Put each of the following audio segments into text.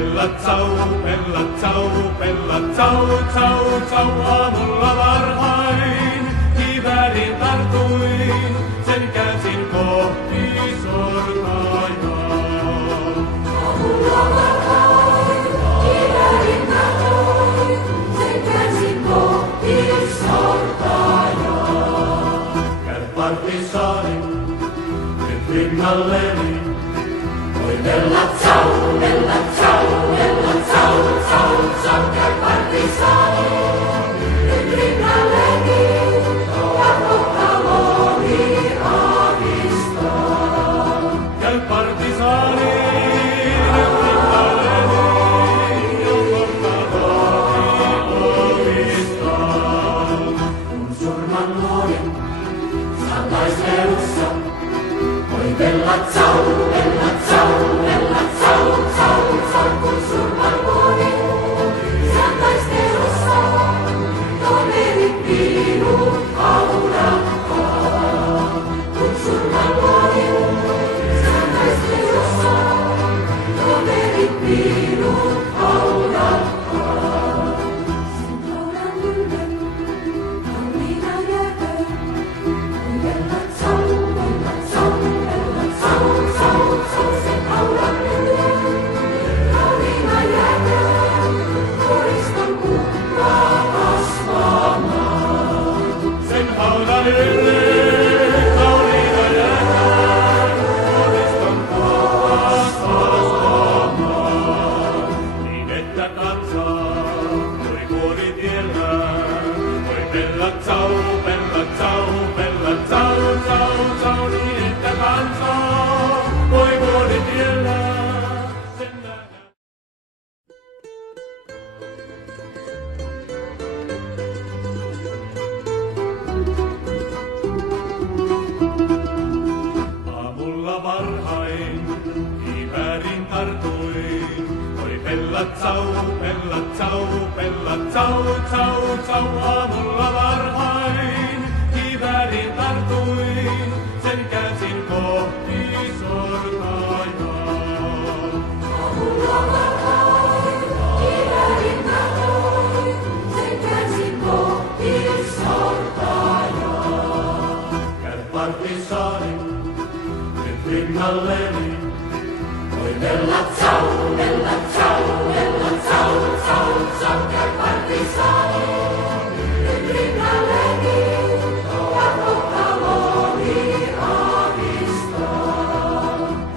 Pella tsau, aamulla varhain. Kiväärin tartuin, sen käsin kohti sortaajaa. Aamulla varhain, kiväärin tartuin, sen käsin kohti sortaajaa. Käy partisaani, nyt rinnalleni. Oi bella ciao, bella ciao, bella ciao, ciao, ciao, käy partisaani, nyt rinnalleni, ja kohtaloni aavistaa. Käy partisaani, nyt rinnalleni, ja kohtaloni aavistaa. Kun surman luonin, saan taistelussa, oi bella ciao, bella ciao, bella ciao, ciao, ciao, kun surman luonin, saan taistelussa, toverit minut aurattaa. Kun surman luonin, saan taistelussa, toverit minut aurattaa. Sen laulan yllen, kauniina jääköön, oi bella ciao, bella ciao, bella ciao, ciao, ciao, sen laulan yllen, kauniina jääköön, koriston kukkaa kasvamaan. Sen haudan ylle, kauniina jääkään, koriston kuopas kasvamaan. Niin että kansaa voi kuoritiellä, voi bella tsau, bella tsau, bella tsau, tsau, tsau. Niin että kansaa voi kuoritiellä, sen nähdään. Aamulla varhain kiväärin tartuin. Oi bella tsau, bella tsau, bella tsau, tsau, tsau. Aamulla varhain kiväärin tartuin. Sen käsin kohti sortaajaa. Aamulla varhain, kiväärin tartuin, sen käsin kohti sortaajaa. Käy partisaani, nyt rinnalleni. Oi bella ciao, bella ciao, bella ciao, ciao, ciao, käy partisaani, nyt rinnalleni, ja kohtaloni aavistaa.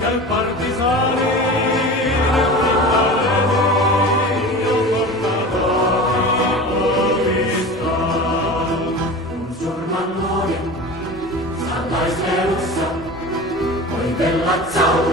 Käy partisaani, nyt rinnalleni, ja kohtaloni aavistaa. Kun surman luonin, saan taistelussa, oi bella ciao,